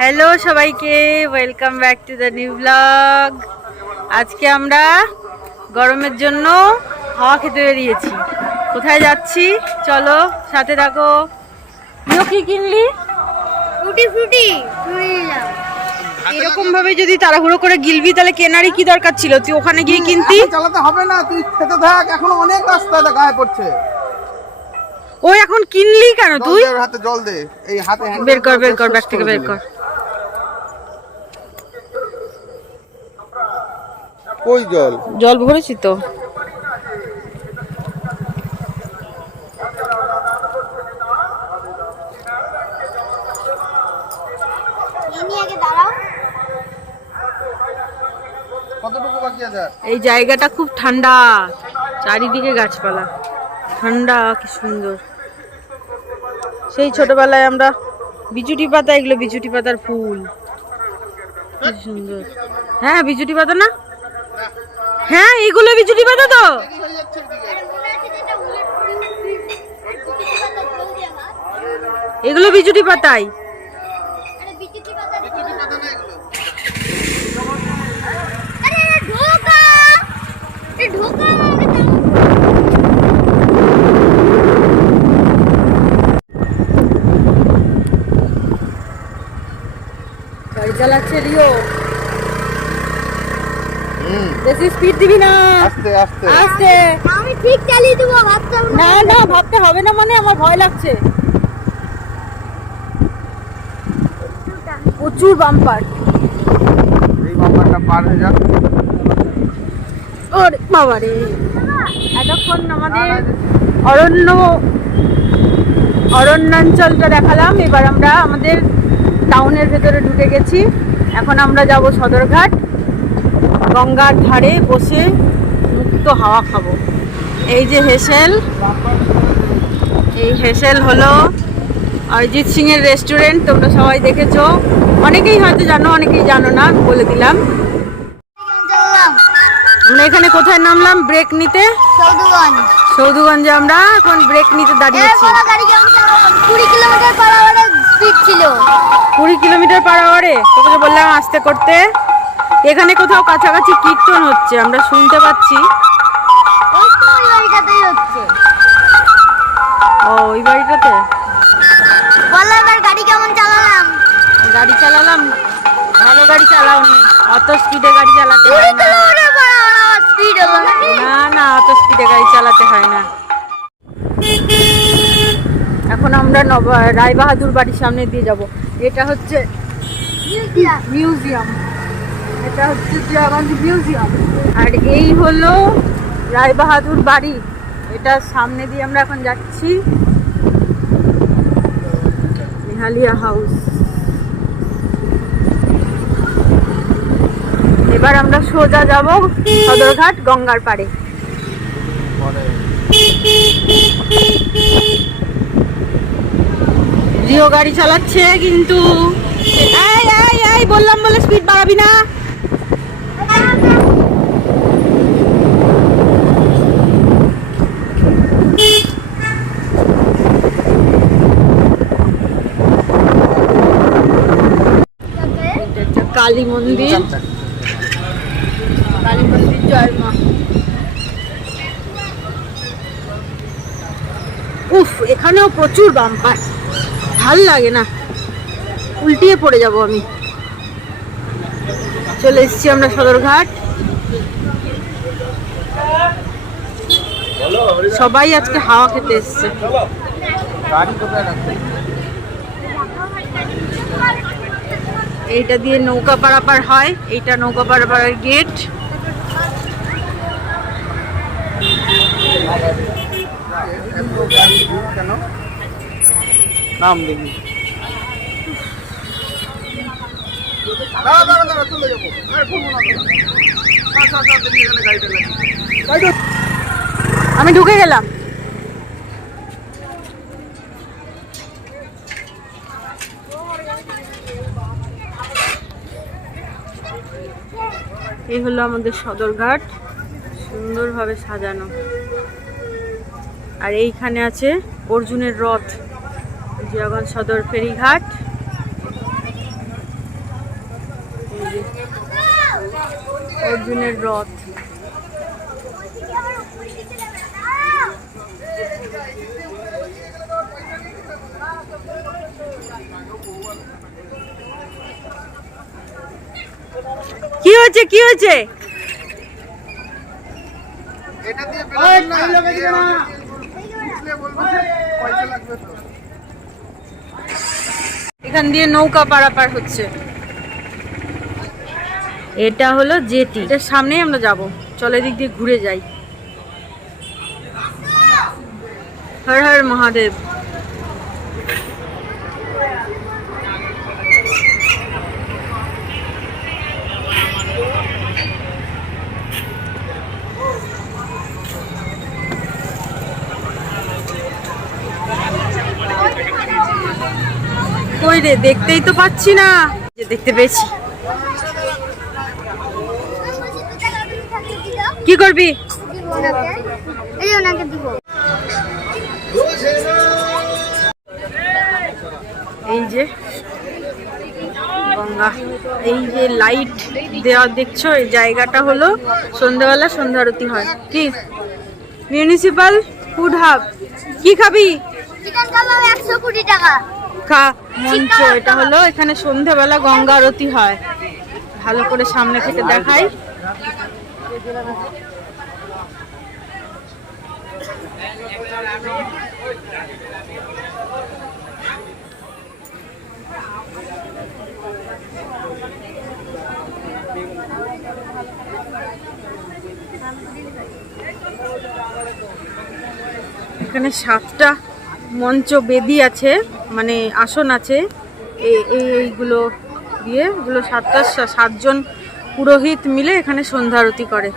Hello সবাইকে welcome back to the new blog আজকে আমরা গরমের জন্য হাওয়া খেতে বেরিয়েছি। কোথায় যাচ্ছি? চলো সাথে থাকো। তুইও কি কিনলি? ফ্রুটি ফ্রুটি চুরি এরকম ভাবে যদি তাড়াহুড়ো করে গিলবি তাহলে কেনারই কি দরকার ছিল? তুই ওখানে গিয়ে কিনতি? চালাতে হবে না তুই খেতে থাক এখন অনেক রাস্তা গায়ে পড়ছে। ও এখন কিনলি কেন তুই? হাতে জল দে। এই হাতে বের কর বের কর ব্যাগ থেকে বের কর। কই জল? জল ভরেছি তো। ইনি আগে দাঁড়াও। কতটুকু বাকি আছে? এই জায়গাটা খুব ঠান্ডা। চারিদিকে গাছপালা। ঠান্ডা কি সুন্দর। সেই ছোটবেলায় আমরা বিচুটি পাতা এগুলো বিচুটি পাতার ফুল। কি সুন্দর। হ্যাঁ বিচুটি পাতা না? হ্যাঁ এগুলো বিচুটি পাতা তো? এগুলো বিচুটি পাতাই বিচিতি পাতা বিচিতি পাতা না এগুলো আরে এটা ঢোকা এটা ঢোকা আমাকে দাও গাড়ি চালাচ্ছে রিও হুম বেশি স্পিড দিবি না। আস্তে আস্তে। আস্তে। আমি ঠিক চালিয়ে দেবো ভাবতাম না। না ভাবতে হবে না মানে আমার ভয় লাগছে। প্রচুর বাম্পার এই বাম্পারটা পার হয়ে যাক। ওরে বাবা রে। এতক্ষণ আমাদের অরণ্য অরণ্যাঞ্চলটা দেখালাম। এবার আমরা আমাদের টাউনের ভেতরে ঢুকে গেছি। এখন আমরা যাব সদরঘাট। গঙ্গার ধারে বসে মুক্ত হাওয়া খাব। এই যে হেসেল এই হেসেল হলো অরিজিৎ সিং এর রেস্টুরেন্ট তোমরা সবাই দেখেছ। অনেকেই হয়তো জানো অনেকেই জানো না বলে দিলাম। আমরা এখানে কোথায় নামলাম? ব্রেক নিতে? সৌদুগঞ্জে। আমরা এখন ব্রেক নিতে দাঁড়িয়েছি। কুড়ি কিলোমিটার পার আওয়ারে স্পিড ছিল। কুড়ি কিলোমিটার পার আওয়ারে তোকে বললাম আসতে করতে। এখানে কোথাও কাছাকাছি কীর্তন হচ্ছে আমরা শুনতে পাচ্ছি। ও ওই বাড়িটাতে? গাড়ি কেমন চালালাম? গাড়ি চালালাম? ভালো গাড়ি চালাও নি অত স্পিডে গাড়ি চালাতে হয় না। না না অত স্পিডে গাড়ি চালাতে হয় না। এখন আমরা নব রায়বাহাদুর বাড়ির সামনে দিয়ে যাব। এটা হচ্ছে মিউজিয়াম। এটা হচ্ছে জিয়াগঞ্জ মিউজিয়াম। আর এই হলো রায়বাহাদুর বাড়ি। এটা সামনে দিয়ে আমরা এখন যাচ্ছি। নেহালিয়া হাউস। এবার আমরা সোজা যাব সদরঘাট গঙ্গার পাড়ে। জিও গাড়ি চালাচ্ছে কিন্তু। বললাম বলে স্পিড বাড়াবি না এটা একটা কালী মন্দির। কালী মন্দির, জয় মা। উফ, এখানেও প্রচুর বাম্পার। ভালো লাগে না। উল্টিয়ে পড়ে যাব আমি। চলে এসেছি আমরা সদরঘাট। সবাই আজকে হাওয়া খেতে এসছে গাড়ি কোথায় রাখছে এইটা দিয়ে নৌকা পারাপার হয়। এইটা নৌকা পারাপারের গেট কেন নাম দেখি। দাঁড়া দাঁড়া দাঁড়া এই হলো আমাদের সদরঘাট সুন্দরভাবে সাজানো। আর এইখানে আছে অর্জুনের রথ, জিয়াগঞ্জ সদর ফেরিঘাট। অর্জুনের রথ। কি হয়েছে কি হয়েছে? এটা দিয়ে বেরোবেন না। দিয়ে উঠলে বলবে পয়সা লাগবে তো। এখান দিয়ে নৌকা পারাপার হচ্ছে। এটা হলো জেটি। এটার সামনেই আমরা যাব। চলে দিক দিয়ে ঘুরে যাই। হর হর মহাদেব। রে, দেখতেই তো পাচ্ছি না। যে দেখতে পেয়েছি। কি করবি? এই যে, গঙ্গা। এই যে লাইট দেওয়া, দেখছ? এই জায়গাটা হলো সন্ধ্যাবেলা সন্ধ্যা আরতি হয়। কি? মিউনিসিপাল ফুড হাব কি খাবি? চিকেন টাকা। খা মঞ্চ এটা হলো এখানে সন্ধ্যাবেলা গঙ্গা আরতি হয়। ভালো করে সামনে থেকে দেখাই। এখানে সাতটা মঞ্চ বেদি আছে মানে আসন আছে, এই, এই- এইগুলো দিয়ে এগুলো সাতটা, সাতজন পুরোহিত মিলে এখানে সন্ধ্যা আরতি করে।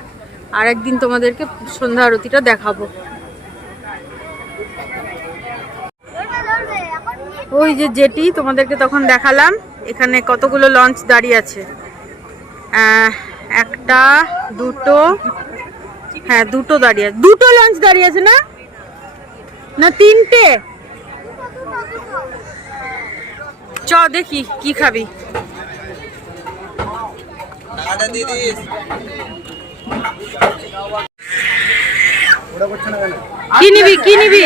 আর একদিন তোমাদেরকে সন্ধ্যা আরতিটা দেখাবো। ওই যে জেটি, তোমাদেরকে তখন দেখালাম। এখানে কতগুলো লঞ্চ দাঁড়িয়ে আছে। একটা, দুটো হ্যাঁ দুটো দাঁড়িয়ে দুটো লঞ্চ দাঁড়িয়ে আছে না? না তিনটে। চ দেখি কি খাবি। করছে কি নিবি কি নিবি?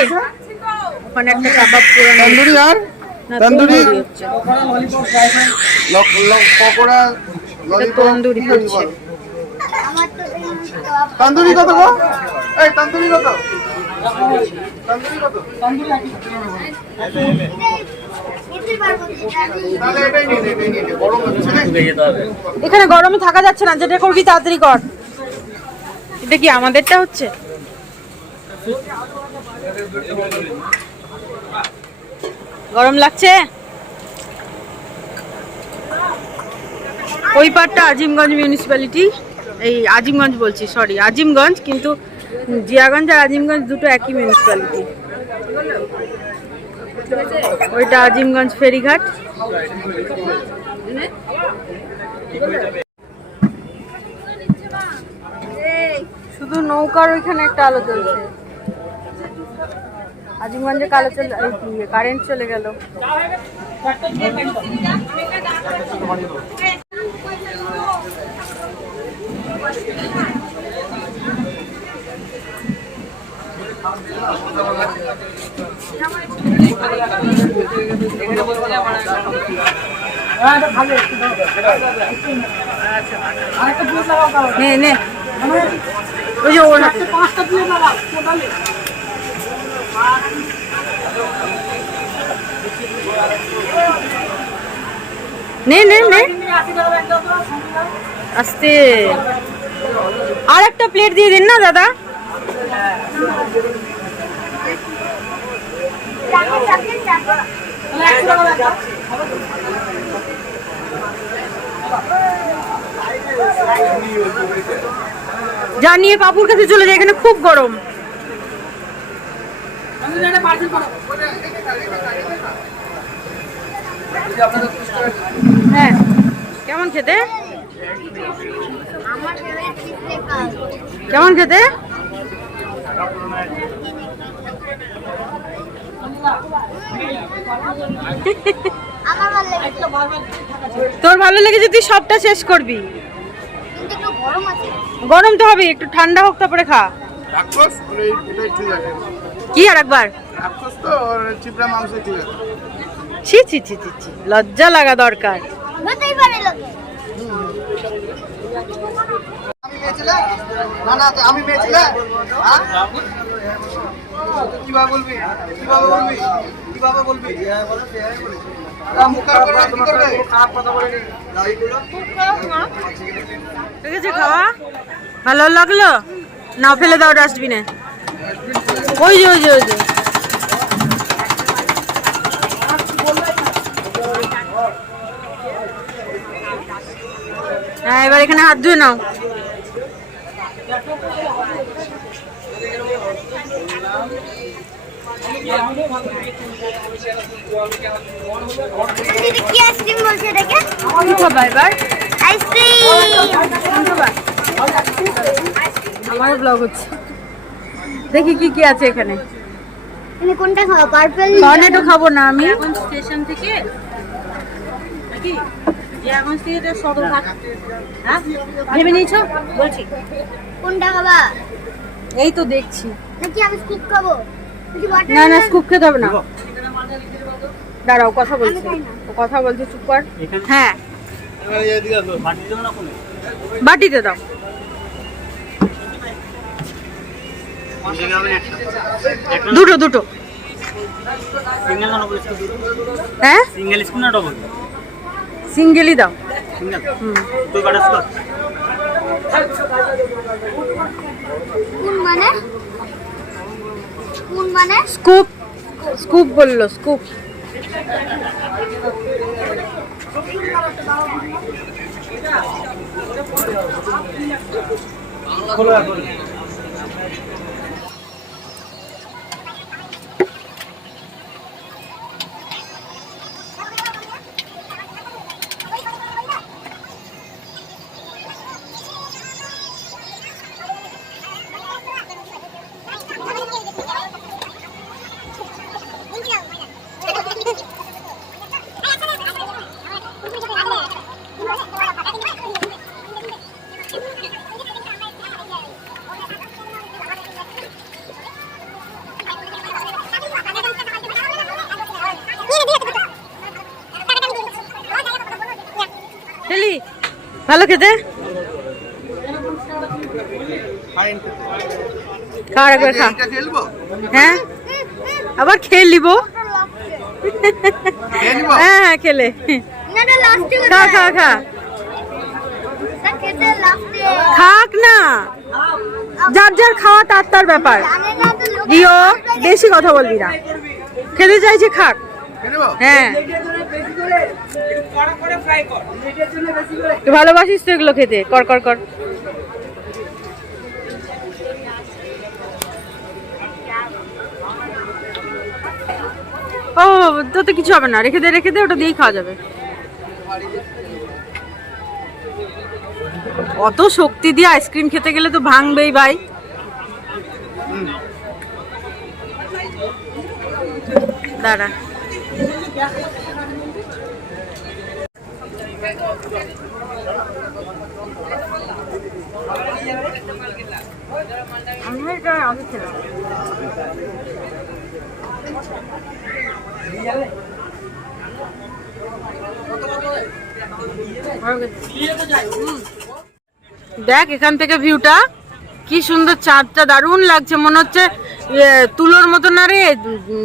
ওখানে একটা কাবাব করে তন্দুরি আর? তন্দুরি? পকোড়া তন্দুরি হচ্ছে। আমার তো এই কাবাব তন্দুরি কত গো? এই তন্দুরি কত? এখানে গরমে থাকা যাচ্ছে না, যেটা করবি তাড়াতাড়ি কর। এটা কি আমাদেরটা হচ্ছে? গরম লাগছে? ওই পারটা আজিমগঞ্জ মিউনিসিপ্যালিটি এই আজিমগঞ্জ বলছি সরি আজিমগঞ্জ, কিন্তু জিয়াগঞ্জ আর আজিমগঞ্জ দুটো একই মিউনিসিপ্যালিটি ওইটা আজিমগঞ্জ ফেরিঘাট। শুধু নৌকার ওইখানে একটা আলো চলছে। আজিমগঞ্জে কালো চলে কারেন্ট চলে গেল। নে নে। ওই যে ওর হাতে। নে নে নে। আস্তে। আর একটা প্লেট দিয়ে দিন না, দাদা? জানিয়ে বাবুর কাছে চলে যায় এখানে খুব গরম। হ্যাঁ কেমন খেতে? কেমন খেতে? তোর ভালো লেগেছে তুই সবটা শেষ করবি। গরম তো হবে একটু ঠান্ডা হোক তারপরে খা। কি আর একবার? ছি ছি ছি ছি ছি লজ্জা লাগা দরকার। হতেই পারে লোকে। আমি মেয়ে ছেলে? না না আমি মেয়ে ছেলে। হ্যাঁ? কীভাবে বলবি? কীভাবে বলবি? কীভাবে বলবি? ঠিক আছে খাওয়া। ভালো লাগল? না ফেলে দাও ডাস্টবিনে। ওই যে ওই যে ওই যে। হ্যাঁ এবার এখানে হাত ধুয়ে নাও। কি আইসক্রিম বলছে এটাকে? কি খাবা এবার? আইসক্রিম। আমার ব্লগ হচ্ছে। দেখি কি কি আছে এখানে। তুমি কোনটা খাও পার্পল কর্নেটো খাব না আমি। এখন স্টেশন থেকে? নাকি? থেকে সদরঘাট হ্যাঁ? ভেবে নিয়েছো? বলছি। কোনটা খাবা? এই তো দেখছি। নাকি আমি স্কুপ খাব। না না স্কুপ খেতে হবে না। দাঁড়াও কথা বলছি। কথা বলছি চুপ কর। হ্যাঁ। বাটিতে দাও। দুটো দুটো। হ্যাঁ? সিঙ্গেল স্কুল না ডবল সিঙ্গেলই দাও। সিঙ্গেল? হুম। দুই মানে? কোন মানে? স্কুপ স্কুপ বলল স্কুপ। খেলি ভালো খেতে? ফাইন খা একবার খা। হ্যাঁ? আবার খেয়ে নিব। হ্যাঁ হ্যাঁ খেলে। না এটা লাস্টে খা খা খা। খাক না। যার যার খাওয়া তার তার ব্যাপার। দিও বেশি কথা বলবি না। খেতে চাইছে খাক। হ্যাঁ। ভালোবাসিস তো এগুলো খেতে? কর কর কর। ও তোতে কিছু হবে না। রেখে দে রেখে দে, ওটা দিয়েই খাওয়া যাবে। অত শক্তি দিয়ে আইসক্রিম খেতে গেলে তো ভাঙবেই ভাই। দাঁড়া আমি এটা আগে ছিলাম দেখ, এখান থেকে ভিউটা কি সুন্দর চাঁদটা, দারুণ লাগছে, মনে হচ্ছে তুলোর মতন, আরে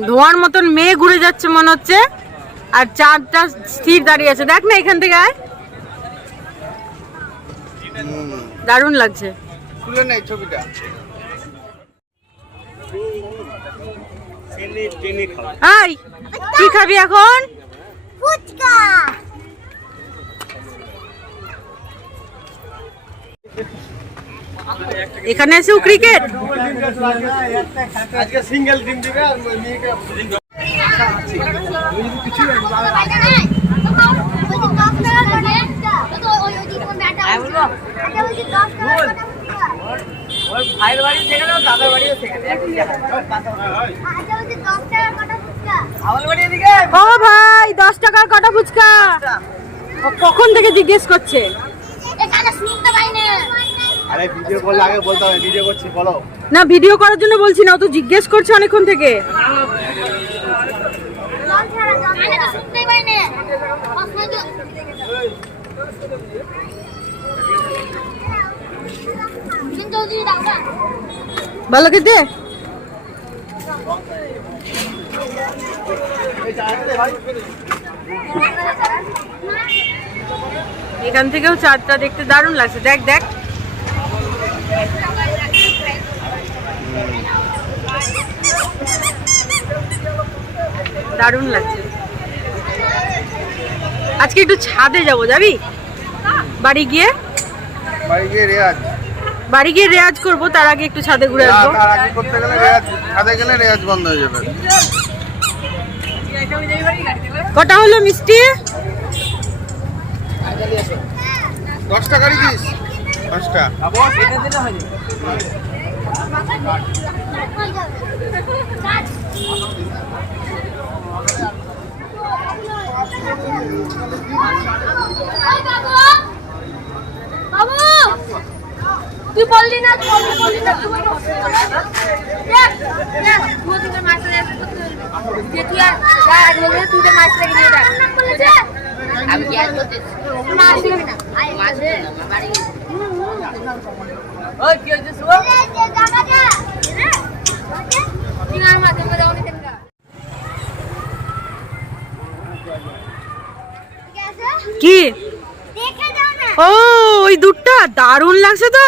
ধোঁয়ার মতন মেয়ে ঘুরে যাচ্ছে, মনে হচ্ছে। আর চাঁদটা স্থির দাঁড়িয়ে আছে। দেখ না এখান থেকে আয়। দারুণ লাগছে। খুলে নেই ছবিটা। আই কি খাবি এখন? ফুচকা। এখানে এসেও ক্রিকেট আজকে সিঙ্গেল টিম দিবে আর মেয়েকে কিছু ভাইয়ের বাড়ি থেকে দাদার বাড়িও থেকে ও ভাই দশ টাকার কটা ফুচকা? কখন থেকে জিজ্ঞেস করছে? না ভিডিও না করার জন্য বলছি না ও তো জিজ্ঞেস করছে অনেকক্ষণ থেকে কানে তো শুনতেই ভালো খেতে? এখান থেকেও চাঁদটা দেখতে দারুণ লাগছে। দেখ দেখ। দারুণ লাগছে। আজকে একটু ছাদে যাব যাবি? বাড়ি গিয়ে? বাড়ি গিয়ে রেয়াজ। বাড়ি গিয়ে রেয়াজ করব তার আগে একটু ছাদে ঘুরে আসব। তার আগে করতে গেলে রেয়াজ ছাদে গেলে রেয়াজ বন্ধ হয়ে যাবে। কটা হলো মিষ্টি? দশ টাকারই দিস। দশটা। বাবু বাবু তুই বললি না তুই বললি না তুই দেখ দেখ তুই আর বলে তুই তো মাছ নিয়ে যা আমি কি আজ করতে লেগে না বাড়ি ওই কি হচ্ছে শুভ জায়গা যা আর করে অনেক দিন কি? ও ওই দুধটা? দারুণ লাগছে তো।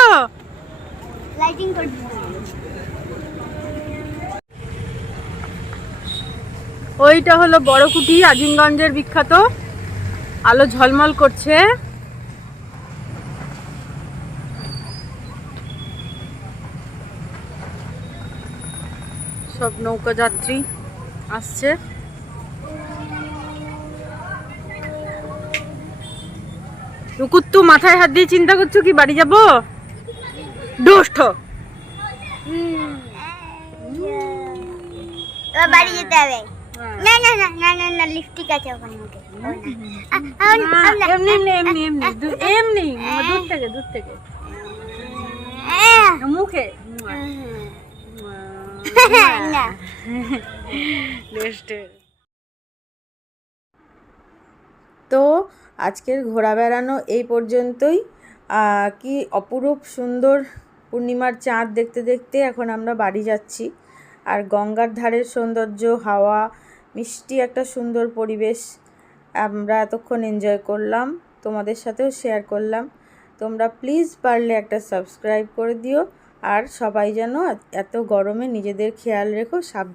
ওইটা হলো বড়কুটি আজিমগঞ্জের বিখ্যাত। আলো ঝলমল করছে। সব নৌকা যাত্রী আসছে। রুকুত্তু মাথায় হাত দিয়ে চিন্তা করছ কি বাড়ি যাব? দুষ্ট। বাড়ি যেতে হবে। না না না না না না লিপস্টিক আছে ওখানে মুখে এমনি এমনি এমনি এমনি দূর থেকে দূর থেকে। মুখে। না। তো আজকের ঘোরা বেড়ানো এই পর্যন্তই। কি অপরূপ সুন্দর পূর্ণিমার চাঁদ দেখতে দেখতে এখন আমরা বাড়ি যাচ্ছি। আর গঙ্গার ধারের সৌন্দর্য, হাওয়া, মিষ্টি একটা সুন্দর পরিবেশ আমরা এতক্ষণ এনজয় করলাম, তোমাদের সাথেও শেয়ার করলাম। তোমরা প্লিজ পারলে একটা সাবস্ক্রাইব করে দিও। আর সবাই যেন এত গরমে নিজেদের খেয়াল রেখো সাব